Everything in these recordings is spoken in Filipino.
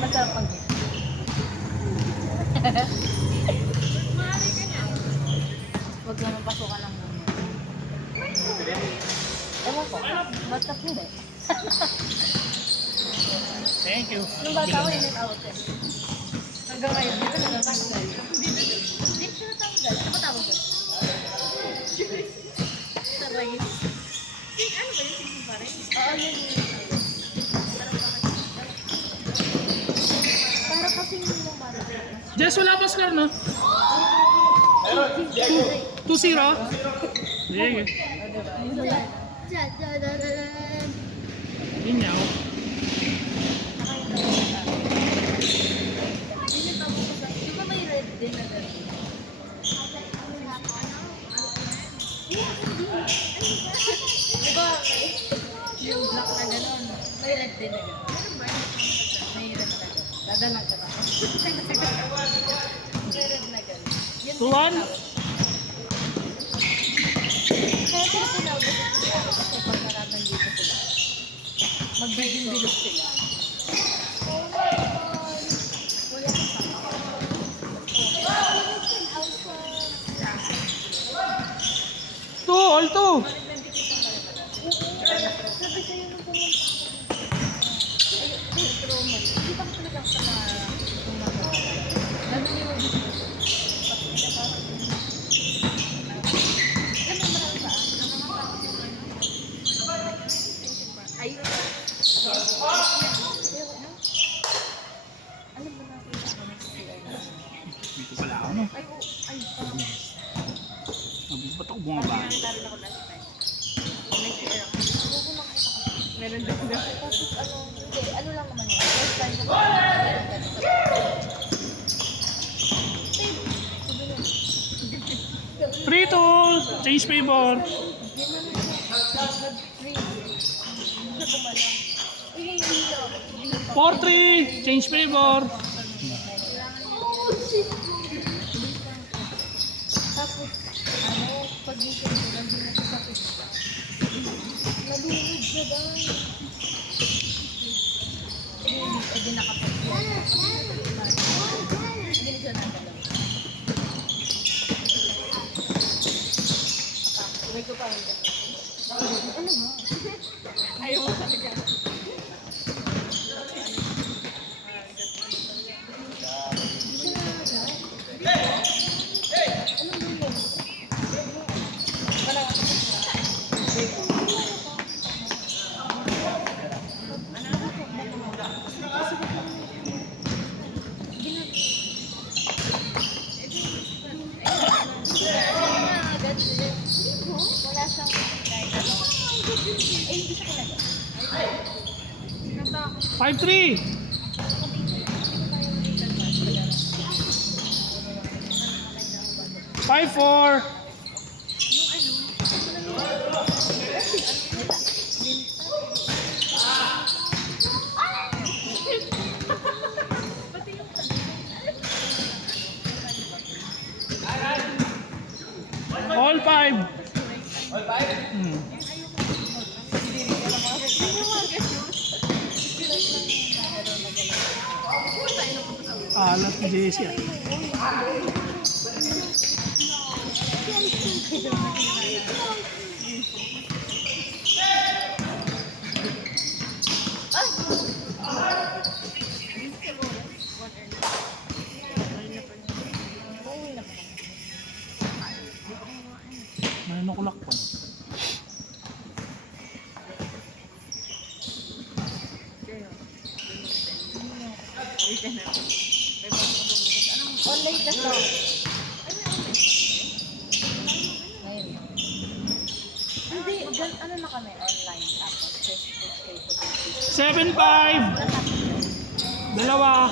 Masarap pag huwag naman pasukan ng muna. Ewan ko, basta hindi. Thank you. Nung bata ko, init out eh. Hanggang ngayon, dito na natanggal. Hindi siya natanggal. Ano ba tawag ko? Saray. Ano ba yung singing pa rin? Oo, yun. Para kasi yung bata. Jess, wala pa score, no? 2-0? Sige. Inyaw. Di ba may red din na gano'n? Di ba yung black na gano'n? May red din na gano'n. May red na gano'n. Dadalang ka na. May red na gano'n. 2-1? Kaya sila tinawag sila kasi pag maraming dito sila, magbiging bilog sila. Wala kang All two. sabi sa'yo nung pumunta ako. Ay, Roman, hindi pa ko talagang sa mga gumagawa. Ganun yung ayun. Alam mo natin ako na sila. Dito pala ako, no? Ay, Ba't ako bumaba? Narin ako last time. Nag-share ako. Huwag nakita ko. Meron din na. Tapos hindi, ano lang naman yun. First time ko. Three to change favor. 4-3 change favor. Tapos, pag-isip ko, nandun na sa pista. Nalunod siya dahil. Hindi nakapagyan. Hindi siya nagalaw. Tuloy ko pa rin dyan. Ano ba? Ayaw mo talaga. Wala siyang kahit ano. Hindi siya talaga. 5-3. 5-4. All 5. All 5? Alat ni JC ah. May nakulak pa. Online ka sa. Hindi, ano na kami online tapos Facebook kayo sa 7-5. Dalawa.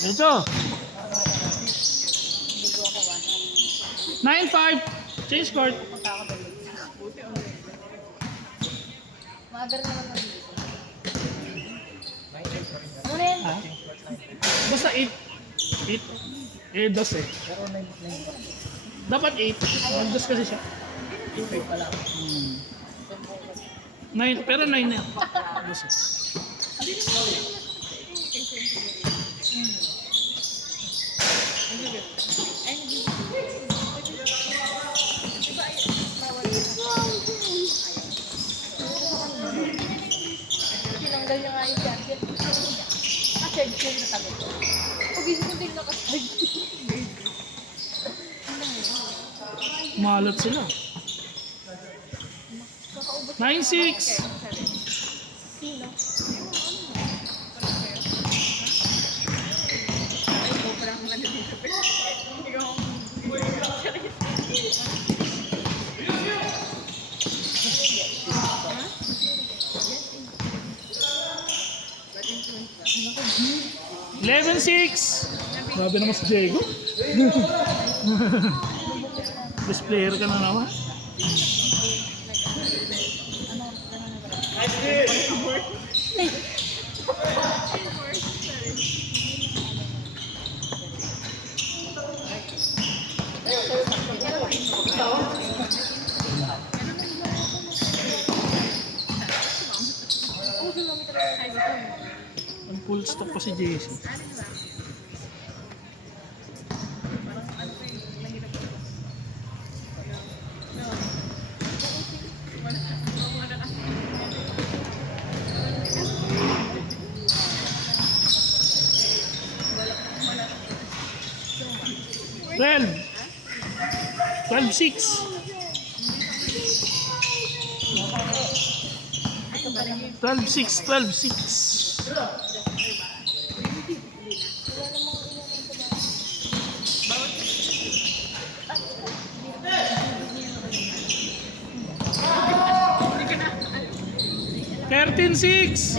Ito. 9-5. Change court. Maagar na lang dito. Basta 8. 8. Eh, dos eh. Pero 9 Dapat 8. Dos kasi siya. pala. 9, pero 9 na. Dos eh. Tinanggal niya nga yung jacket. Nakashed siya na tagot. Pag-isip ko din nakashed. Malot sila. 9-6. Sino? Ay, ikaw parang ano dito. Ikaw. Ha? 11-6. Grabe naman si Diego. Best player ka na naman. Ang full stock pa si JC. Well, 12-6. 12-6, 12-6. Thirteen six.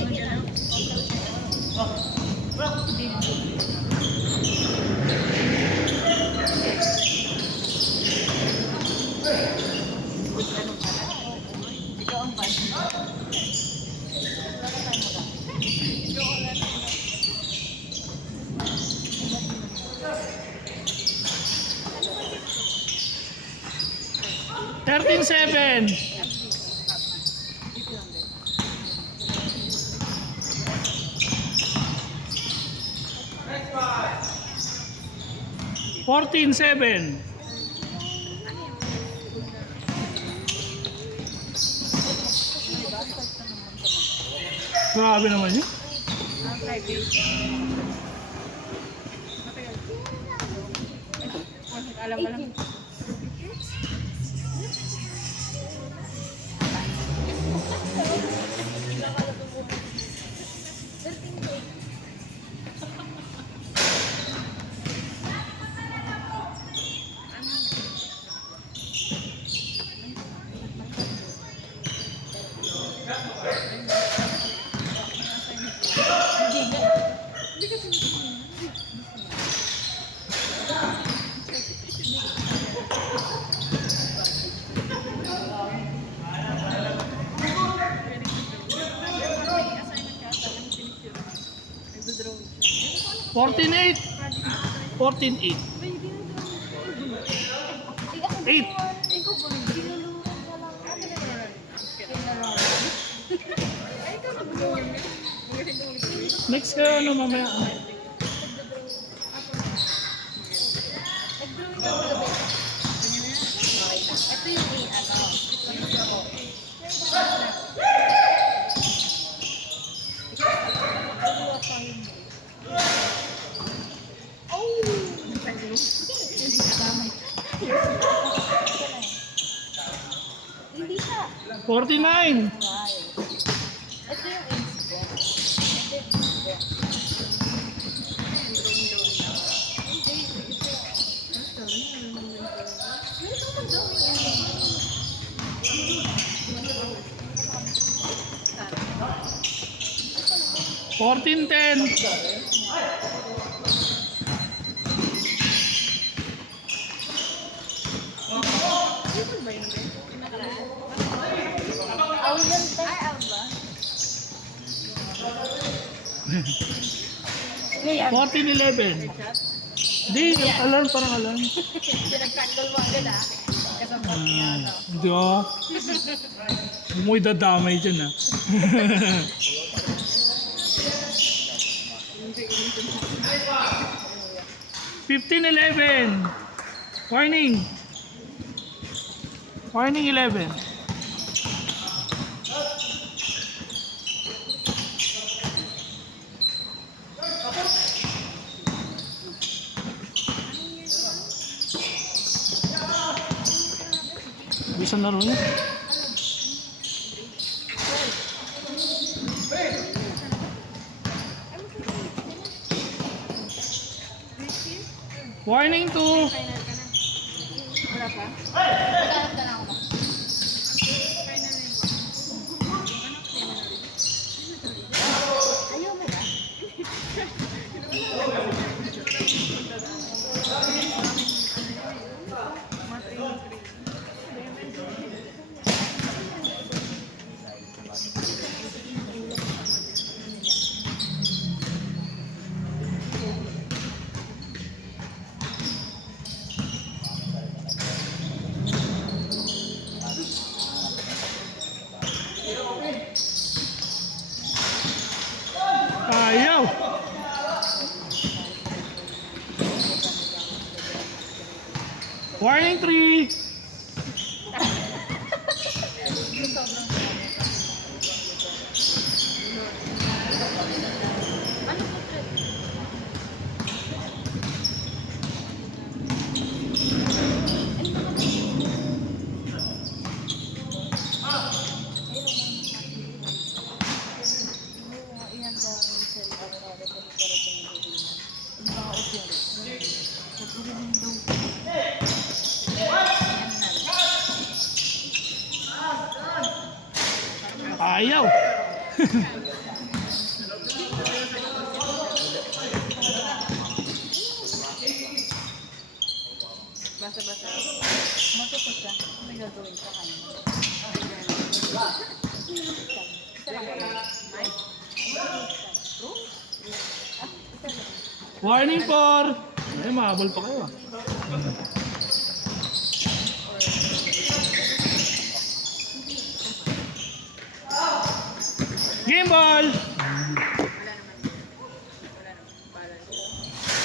Ikaw ang bad. 13-7. 14-7. Grabe naman yun. Ang private. Alam mo lang. Fourteen eight. 14-8. 8. Next ka ano mamaya. Ito yung ano. Hindi siya. 49. Ito yung ace ko. Fourteen 10. Awin yan tayo. Ay, aw ba? Ngayon. 14-11. Hindi, alarm, parang alarm. Pinagtanggol mo agad ah. Kasabot niya. ano. Hindi ah. Huwag mo idadamay dyan ah. 15-11. Warning. Warning 11. Bisa laro niya. Warning to Wala pa? Maghanap ka na ako. Ayaw mo ba? ayaw. Warning 3. Ano po, Fred? Ayaw. Basa-basa. Matupos ka. Ano may gagawin sa kanya? Isa lang ba? Mike? Warning 4. Ay, mahabol pa kayo ah. Game ball.